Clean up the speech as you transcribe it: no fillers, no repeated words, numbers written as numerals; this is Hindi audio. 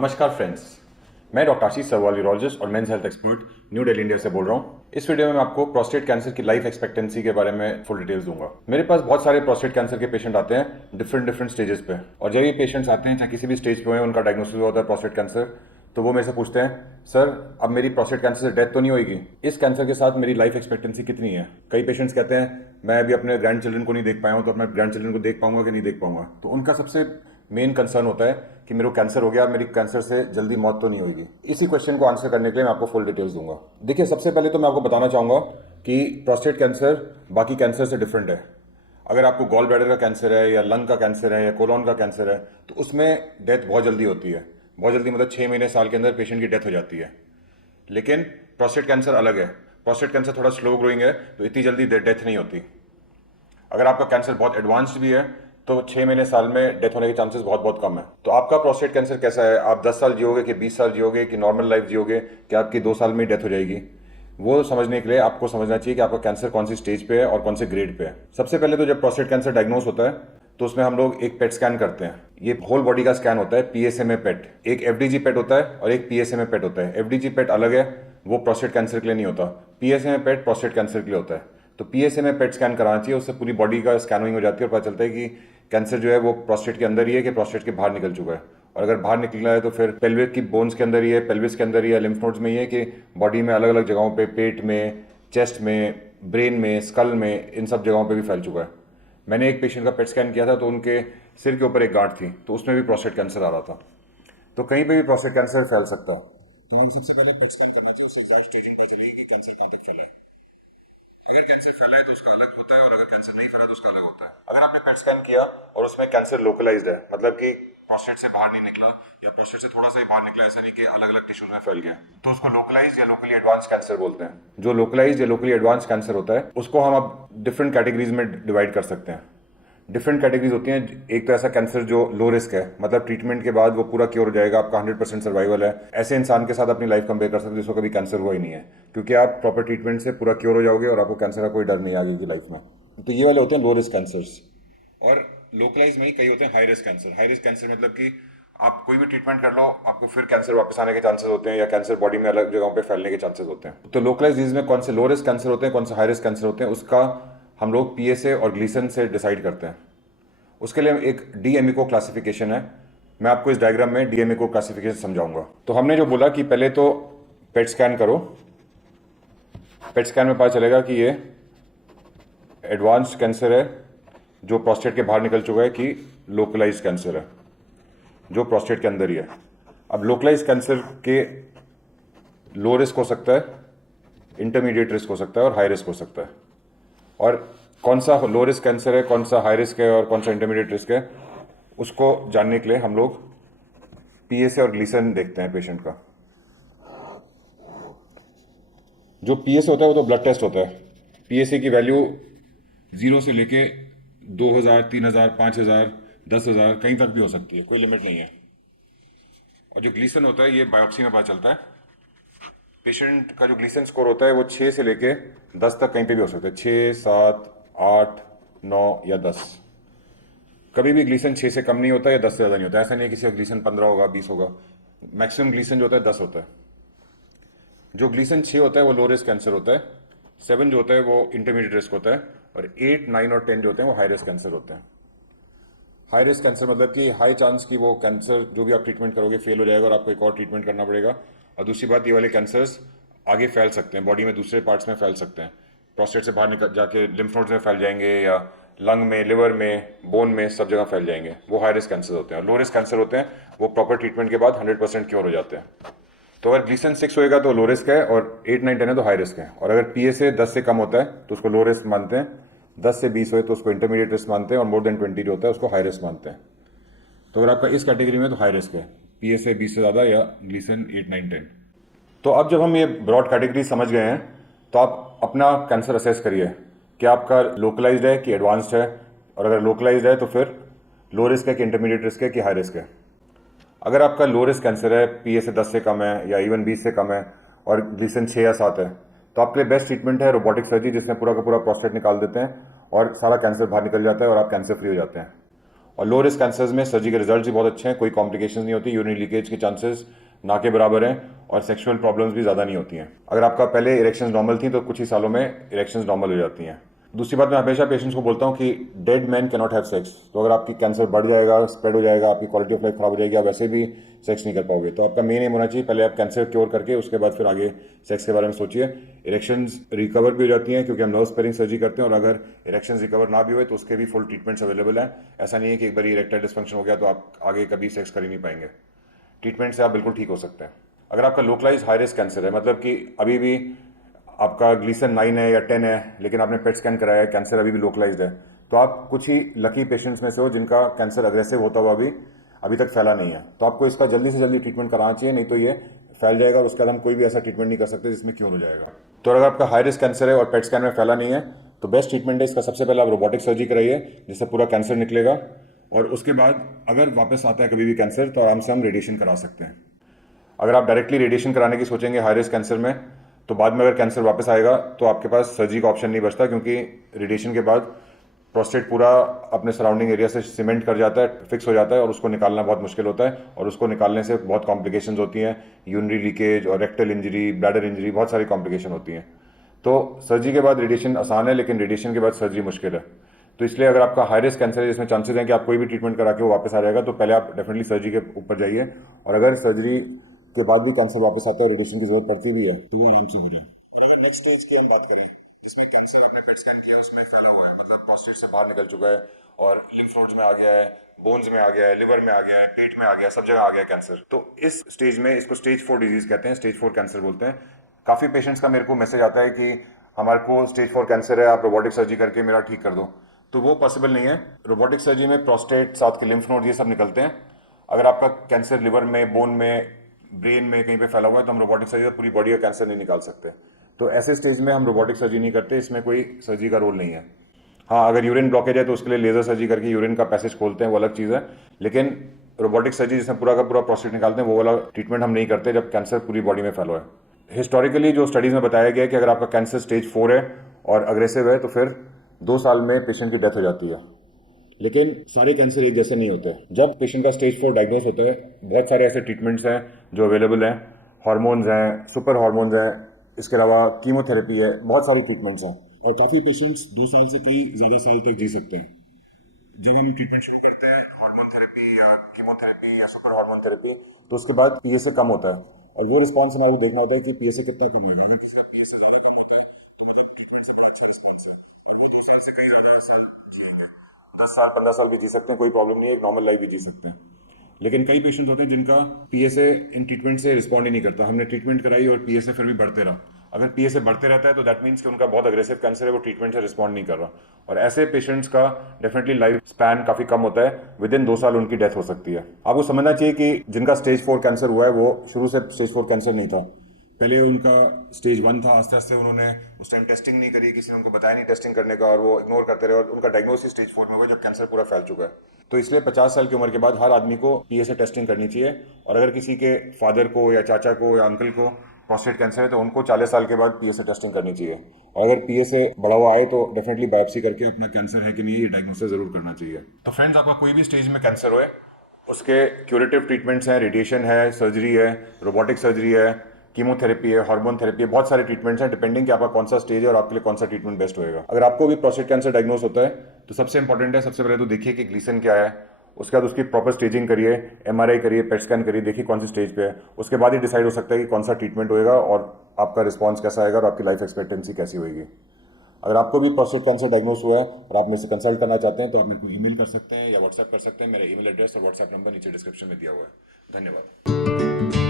नमस्कार फ्रेंड्स, मैं डॉक्टर आशीष सरवाल, यूरोलॉजिस्ट और men's health expert, new Delhi India से बोल रहा हूँ। इस वीडियो में मैं आपको प्रोस्टेट कैंसर की लाइफ एक्सपेक्टेंसी के बारे में फुल डिटेल्स दूंगा। मेरे पास बहुत सारे प्रोस्टेट कैंसर के पेशेंट आते हैं डिफरेंट स्टेजेस पे, और जब ये पेशेंट्स आते हैं चाहे किसी भी स्टेज पे हो, उनका डायग्नोसिस होता है प्रोस्टेट कैंसर, तो वो मेरे से पूछते हैं, सर अब मेरी प्रोस्टेट कैंसर से डेथ तो नहीं होगी, इस कैंसर के साथ मेरी लाइफ एक्सपेक्टेंसी कितनी है। कई पेशेंट्स कहते हैं मैं अभी अपने ग्रैंड चिल्ड्रन को नहीं देख पाया हूँ, तो अपने ग्रैंड चिल्ड्रन को देख पाऊंगा कि नहीं देख पाऊंगा। तो उनका सबसे मेन कंसर्न होता है कि मेरे को कैंसर हो गया, मेरी कैंसर से जल्दी मौत तो नहीं होगी। इसी क्वेश्चन को आंसर करने के लिए मैं आपको फुल डिटेल्स दूंगा। देखिए, सबसे पहले तो मैं आपको बताना चाहूंगा कि प्रोस्टेट कैंसर बाकी कैंसर से डिफरेंट है। अगर आपको गॉल ब्लैडर का कैंसर है या लंग का कैंसर है या कोलोन का कैंसर है, तो उसमें डेथ बहुत जल्दी होती है। बहुत जल्दी मतलब 6 महीने साल के अंदर पेशेंट की डेथ हो जाती है। लेकिन प्रोस्टेट कैंसर अलग है। प्रोस्टेट कैंसर थोड़ा स्लो ग्रोइंग है, तो इतनी जल्दी डेथ नहीं होती। अगर आपका कैंसर बहुत एडवांस्ड भी है तो 6 महीने साल में डेथ होने के चांसेस बहुत बहुत कम है। तो आपका प्रोस्टेट कैंसर कैसा है, आप 10 साल जियोगे कि 20 साल जियोगे कि नॉर्मल लाइफ जियोगे कि आपकी 2 साल में ही डेथ हो जाएगी, वो समझने के लिए आपको समझना चाहिए कि आपका कैंसर कौन सी स्टेज पे है और कौन से ग्रेड पे है। सबसे पहले तो जब प्रोस्टेट कैंसर डायग्नोस होता है तो उसमें हम लोग एक पेट स्कैन करते हैं। ये होल बॉडी का स्कैन होता है, पीएसएमए पेट। एक एफडीजी पेट होता है और एक पीएसएमए पेट होता है। एफडीजी पेट अलग है, वो प्रोस्टेट कैंसर के लिए नहीं होता। पीएसएमए पेट प्रोस्टेट कैंसर के लिए होता है। तो पीएसएमए पेट स्कैन कराना चाहिए, उससे पूरी बॉडी का स्कैनिंग हो जाती है और पता चलता है कि कैंसर जो है वो प्रोस्टेट के अंदर ही है कि प्रोस्टेट के बाहर निकल चुका है। और अगर बाहर निकला है तो फिर पेल्विक की बोन्स के अंदर ही है, पेल्विस के अंदर ही है, लिम्फ नोड्स में ही है कि बॉडी में अलग अलग जगहों पे, पेट में, चेस्ट में, ब्रेन में, स्कल में, इन सब जगहों पे भी फैल चुका है। मैंने एक पेशेंट का पेट स्कैन किया था तो उनके सिर के ऊपर एक गांठ थी, तो उसमें भी प्रोस्टेट कैंसर आ रहा था। तो कहीं पे भी प्रोस्टेट कैंसर फैल सकता है। तो हमें सबसे पहले पेट स्कैन करना चाहिए, उससे ज़्यादा स्टेजिंग पता चलेगी कि कैंसर कहाँ तक फैला है। अगर कैंसर फैला है तो उसका अलग होता है, और अगर कैंसर नहीं फैला तो उसका अलग होता है। अगर आपने पेट स्कैन किया और उसमें कैंसर लोकलाइज्ड है, मतलब कि प्रोस्टेट से बाहर नहीं निकला या प्रोस्टेट से थोड़ा सा ही बाहर निकला, ऐसा नहीं कि अलग अलग टिश्यूज में फैल गया, तो उसको लोकलाइज्ड या लोकली एडवांस कैंसर बोलते हैं। जो लोकलाइज्ड या लोकली एडवांस कैंसर होता है उसको हम अब डिफरेंट कैटेगरीज में डिवाइड कर सकते हैं। डिफरेंट कैटेगरीज होती हैं। एक तो ऐसा कैंसर जो लो रिस्क है, मतलब ट्रीटमेंट के बाद वो पूरा क्योर हो जाएगा, आपका 100% सर्वाइवल है। ऐसे इंसान के साथ अपनी लाइफ कंपेयर कर सकते हैं जिसको कभी कैंसर हुआ ही नहीं है, क्योंकि आप प्रॉपर ट्रीटमेंट से पूरा क्योर हो जाओगे और आपको कैंसर का कोई डर नहीं आगे की लाइफ में। तो ये वाले होते हैं लो रिस्क कैंसर्स। और लोकलाइज में ही कई होते हैं high risk cancer. High risk cancer मतलब कि आप कोई भी ट्रीटमेंट कर लो, आपको फिर कैंसर वापस आने के चांसेस होते हैं या कैंसर बॉडी में अलग जगहों पे फैलने के चांसेस होते हैं। तो लोकलाइज डिजीज में कौन से लो रिस्क कैंसर होते हैं, कौन से हाई रिस्क कैंसर होते हैं, उसका हम लोग पीएसए और ग्लीसन से डिसाइड करते हैं। उसके लिए एक डीएमई क्लासिफिकेशन है। मैं आपको इस डायग्राम में डीएमई क्लासिफिकेशन समझाऊंगा। तो हमने जो बोला कि पहले तो पेट स्कैन करो। पेट स्कैन में पता चलेगा कि ये एडवांस्ड कैंसर है जो प्रोस्टेट के बाहर निकल चुका है, कि लोकलाइज कैंसर है जो प्रोस्टेट के अंदर ही है। अब लोकलाइज कैंसर के लो रिस्क हो सकता है, इंटरमीडिएट रिस्क हो सकता है और हाई रिस्क हो सकता है। और कौन सा लो रिस्क कैंसर है, कौन सा हाई रिस्क है और कौन सा इंटरमीडिएट रिस्क है, उसको जानने के लिए हम लोग पीएसए और ग्लीसन देखते हैं पेशेंट का। जो पीएसए होता है वो तो ब्लड टेस्ट होता है। पीएसए की वैल्यू 0 से लेके 2000, 3000, 5000, 10,000 कहीं तक भी हो सकती है, कोई लिमिट नहीं है। और जो ग्लीसन होता है ये बायोप्सी में पता चलता है। पेशेंट का जो ग्लीसन स्कोर होता है वो 6 से लेके 10 तक कहीं पे भी हो सकता है। 6, 7, 8, 9 या 10। कभी भी ग्लीसन 6 से कम नहीं होता या 10 से ज़्यादा नहीं होता। ऐसा नहीं है किसी का ग्लीसन 15 होगा, 20 होगा। मैक्सिमम ग्लीसन जो होता है 10 होता है। जो ग्लीसन 6 होता है वो लो रिस्क कैंसर होता है। 7 जो होता है वो इंटरमीडिएट रिस्क होता है। और 8, 9 और 10 जो होते हैं वो हाई रिस्क कैंसर होते हैं। हाई रिस्क कैंसर मतलब कि हाई चांस कि वो कैंसर जो भी आप ट्रीटमेंट करोगे फेल हो जाएगा और आपको एक और ट्रीटमेंट करना पड़ेगा। और दूसरी बात, ये वाले कैंसर्स आगे फैल सकते हैं, बॉडी में दूसरे पार्ट्स में फैल सकते हैं। प्रोस्टेट से बाहर निकल जाके लिम्फ नोड्स में फैल जाएंगे या लंग में, लिवर में, बोन में, सब जगह फैल जाएंगे। वो हाई रिस्क कैंसर होते हैं। और लो रिस्क कैंसर होते हैं वो प्रॉपर ट्रीटमेंट के बाद 100% क्योर हो जाते हैं। तो अगर ग्लीसन 6 होएगा तो लो रिस्क है, और 8, 9, 10 है तो हाई रिस्क है। और अगर पीएसए 10 से कम होता है तो उसको लो रिस्क मानते हैं। 10 से 20 होए तो उसको इंटरमीडिएट रिस्क मानते हैं, और मोर देन 20 जो होता है उसको हाई रिस्क मानते हैं। तो अगर आपका इस कैटेगरी में तो हाई रिस्क है, पीएसए 20 से ज़्यादा या ग्लीसन 8, 9, 10। तो अब जब हम ये ब्रॉड कैटेगरी समझ गए हैं तो आप अपना कैंसर असेस करिए कि आपका लोकलाइज्ड है कि एडवांस्ड है। और अगर लोकलाइज्ड है तो फिर लो रिस्क है कि इंटरमीडिएट रिस्क है कि हाई रिस्क है। अगर आपका लो रिस्क कैंसर है, पीएसए 10 से कम है या इवन 20 से कम है और ग्लीसन 6 या 7 है, तो आपके लिए बेस्ट ट्रीटमेंट है रोबोटिक सर्जरी, जिसमें पूरा का पूरा प्रोस्टेट निकाल देते हैं और सारा कैंसर बाहर निकल जाता है और आप कैंसर फ्री हो जाते हैं। और लो रिस्क कैंसर्स में सर्जरी के रिजल्ट भी बहुत अच्छे हैं, कोई कॉम्प्लिकेशन नहीं होती, यूरिनरी लीकेज के चांसेस ना के बराबर हैं और सेक्सुअल प्रॉब्लम्स भी ज़्यादा नहीं होती हैं। अगर आपका पहले इरेक्शंस नॉर्मल थी तो कुछ ही सालों में इरेक्शंस नॉर्मल हो जाती हैं। दूसरी बात, मैं हमेशा पेशेंट्स को बोलता हूँ कि dead man can not have sex. तो अगर आपकी कैंसर बढ़ जाएगा, स्प्रेड हो जाएगा, आपकी क्वालिटी ऑफ लाइफ खराब हो जाएगी, आप वैसे भी सेक्स नहीं कर पाओगे। तो आपका मेन एम होना चाहिए, पहले आप कैंसर क्योर करके उसके बाद फिर आगे सेक्स के बारे में सोचिए। इरेक्शंस रिकवर भी हो जाती हैं क्योंकि हम नर्व स्पेयरिंग सर्जरी करते हैं, और अगर इरेक्शंस रिकवर ना भी हुए तो उसके भी फुल ट्रीटमेंट्स अवेलेबल हैं। ऐसा नहीं है कि एक बार इरेक्टाइल डिस्फंक्शन हो गया तो आप आगे कभी सेक्स कर ही नहीं पाएंगे। ट्रीटमेंट से आप बिल्कुल ठीक हो सकते हैं। अगर आपका लोकलाइज हाई रिस्क कैंसर है, मतलब कि अभी भी आपका ग्लीसन 9 है या 10 है, लेकिन आपने पेट स्कैन कराया है, कैंसर अभी भी लोकलाइज्ड है, तो आप कुछ ही लकी पेशेंट्स में से हो जिनका कैंसर अग्रेसिव होता हुआ भी अभी तक फैला नहीं है। तो आपको इसका जल्दी से जल्दी ट्रीटमेंट कराना चाहिए, नहीं तो ये फैल जाएगा और उसके बाद हम कोई भी ऐसा ट्रीटमेंट नहीं कर सकते जिसमें क्योर हो जाएगा। तो अगर आपका हाई रिस्क कैंसर है और पेट स्कैन में फैला नहीं है तो बेस्ट ट्रीटमेंट है इसका, सबसे पहले आप रोबोटिक सर्जरी कराइए जिससे पूरा कैंसर निकलेगा, और उसके बाद अगर वापस आता है कभी भी कैंसर तो आराम से हम रेडिएशन करा सकते हैं। अगर आप डायरेक्टली रेडिएशन कराने की सोचेंगे हाई रिस्क कैंसर में, तो बाद में अगर कैंसर वापस आएगा तो आपके पास सर्जरी का ऑप्शन नहीं बचता, क्योंकि रेडिएशन के बाद प्रोस्टेट पूरा अपने सराउंडिंग एरिया से सीमेंट कर जाता है, फिक्स हो जाता है, और उसको निकालना बहुत मुश्किल होता है, और उसको निकालने से बहुत कॉम्प्लिकेशंस होती हैं, यूरिनरी लीकेज और रेक्टल इंजरी, ब्लैडर इंजरी, बहुत सारी कॉम्प्लिकेशन होती हैं। तो सर्जरी के बाद रेडिएशन आसान है, लेकिन रेडिएशन के बाद सर्जरी मुश्किल है। तो इसलिए अगर आपका हाई रिस्क कैंसर है जिसमें चांसेस हैं कि आप कोई भी ट्रीटमेंट करा के वो वापस आ जाएगा, तो पहले आप डेफिनेटली सर्जरी के ऊपर जाइए, और अगर सर्जरी के बाद भी कैंसर वापस आता है, रेडिएशन की जरूरत पड़ती भी है, तो वो आराम से मिले। नेक्स्ट स्टेज की हम बात करें जिसमें कैंसर हमने पेट स्कैन किया उसमें फैला हुआ है, मतलब प्रोस्टेट से बाहर निकल चुका है और लिम्फ नोड्स में आ गया है, बोन्स में आ गया है, लिवर में आ गया है, पेट में आ गया है, सब जगह आ गया है कैंसर। तो इस स्टेज में इसको स्टेज 4 डिजीज कहते हैं, स्टेज 4 कैंसर बोलते हैं। काफी पेशेंट्स का मेरे को मैसेज आता है कि हमारे को स्टेज 4 कैंसर है, आप रोबोटिक सर्जरी करके मेरा ठीक कर दो। तो वो पॉसिबल नहीं है। रोबोटिक सर्जरी में प्रोस्टेट, साथ के लिम्फ नोड, ये सब निकलते हैं। अगर आपका कैंसर लिवर में, बोन में, ब्रेन में कहीं पे फैला हुआ है तो हम रोबोटिक सर्जरी से पूरी बॉडी का कैंसर नहीं निकाल सकते। तो ऐसे स्टेज में हम रोबोटिक सर्जरी नहीं करते, इसमें कोई सर्जरी का रोल नहीं है। हाँ, अगर यूरिन ब्लॉकेज है तो उसके लिए लेजर सर्जरी करके यूरिन का पैसेज खोलते हैं, वो अलग चीज़ है। लेकिन रोबोटिक सर्जरी जिसमें पूरा का पूरा प्रोस्टेट निकालते हैं, वो वाला ट्रीटमेंट हम नहीं करते जब कैंसर पूरी बॉडी में फैला है। हिस्टोरिकली जो स्टडीज में बताया गया है कि अगर आपका कैंसर स्टेज 4 है और अग्रेसिव है तो फिर 2 साल में पेशेंट की डेथ हो जाती है। लेकिन सारे कैंसर एक जैसे नहीं होते। जब पेशेंट का स्टेज 4 डायग्नोस होता है, बहुत सारे ऐसे ट्रीटमेंट्स हैं जो अवेलेबल हैं। हार्मोन्स हैं, सुपर हार्मोन्स हैं, इसके अलावा कीमोथेरेपी है, बहुत सारी ट्रीटमेंट्स हैं, और काफ़ी पेशेंट्स 2 साल से कई ज़्यादा साल तक जी सकते हैं। जब हम ट्रीटमेंट शुरू करते हैं हार्मोन थेरेपी या कीमोथेरेपी या सुपर हार्मोन थेरेपी, तो उसके बाद पीएसए कम होता है, और वो रिस्पॉन्स हमारे को देखना होता है कि पीएसए कितना कम होगा। अगर किसी का पीएसए ज़्यादा कम होता है तो मतलब ट्रीटमेंट से बड़ा अच्छा रिस्पॉन्स है, और वो 2 साल से कई ज़्यादा साल जिएंगे, 10 साल 15 साल भी जी सकते हैं, कोई प्रॉब्लम नहीं है, एक नॉर्मल लाइफ भी जी सकते हैं। लेकिन कई पेशेंट्स होते हैं जिनका पीएसए इन ट्रीटमेंट से रिस्पॉन्ड ही नहीं करता। हमने ट्रीटमेंट कराई और पीएसए फिर भी बढ़ते रहा। अगर पीएसए बढ़ते रहता है तो दैट मीन्स कि उनका बहुत अग्रेसिव कैंसर है, वो ट्रीटमेंट से रिस्पॉन्ड नहीं कर रहा, और ऐसे पेशेंट्स का डेफिनेटली लाइफ स्पैन काफी कम होता है, विद इन 2 साल उनकी डेथ हो सकती है। आपको समझना चाहिए कि जिनका स्टेज 4 कैंसर हुआ है वो शुरू से स्टेज 4 कैंसर नहीं था, पहले उनका स्टेज 1 था। आस्ते आस्ते उन्होंने उस टाइम टेस्टिंग नहीं करी, किसी ने उनको बताया नहीं टेस्टिंग करने का, और वो इग्नोर करते रहे, और उनका डायग्नोसिस स्टेज 4 में हुआ जब कैंसर पूरा फैल चुका है। तो इसलिए 50 साल की उम्र के बाद हर आदमी को पीएसए टेस्टिंग करनी चाहिए, और अगर किसी के फादर को या चाचा को या अंकल को प्रोस्टेट कैंसर है तो उनको 40 साल के बाद पीएसए टेस्टिंग करनी चाहिए, और अगर पीएसए बढ़ा हुआ आए तो डेफिनेटली बायोप्सी करके अपना कैंसर है कि नहीं ये डायग्नोसिस जरूर करना चाहिए। तो फ्रेंड्स, आपका कोई भी स्टेज में कैंसर होए, उसके क्यूरेटिव ट्रीटमेंट्स हैं, रेडिएशन है, सर्जरी है, रोबोटिक सर्जरी है, कीमोथेरेपी है, हार्मोन थेरेपी है, बहुत सारे ट्रीटमेंट्स हैं, डिपेंडिंग कि आपका कौन सा स्टेज है और आपके लिए कौन सा ट्रीटमेंट बेस्ट होएगा। अगर आपको भी प्रोस्टेट कैंसर डायग्नोस होता है तो सबसे इंपॉर्टेंट है, सबसे पहले तो देखिए कि ग्लीसन क्या है, उसके बाद उसकी प्रॉपर स्टेजिंग करिए, एमआरआई करिए, पेट स्कैन करिए, देखिए कौन सी स्टेज पे है, उसके बाद ही डिसाइड हो सकता है कि कौन सा ट्रीटमेंट होएगा और आपका रिस्पॉन्स कैसा आएगा और आपकी लाइफ एक्सपेक्टेंसी कैसी होगी। अगर आपको भी प्रोस्टेट कैंसर डायग्नोस हुआ है और आप मेरे से कंसल्ट करना चाहते हैं तो आप मेरे को ईमेल कर सकते हैं या व्हाट्सएप कर सकते हैं। मेरा ईमेल एड्रेस और व्हाट्सएप नंबर नीचे डिस्क्रिप्शन में दिया हुआ है। धन्यवाद।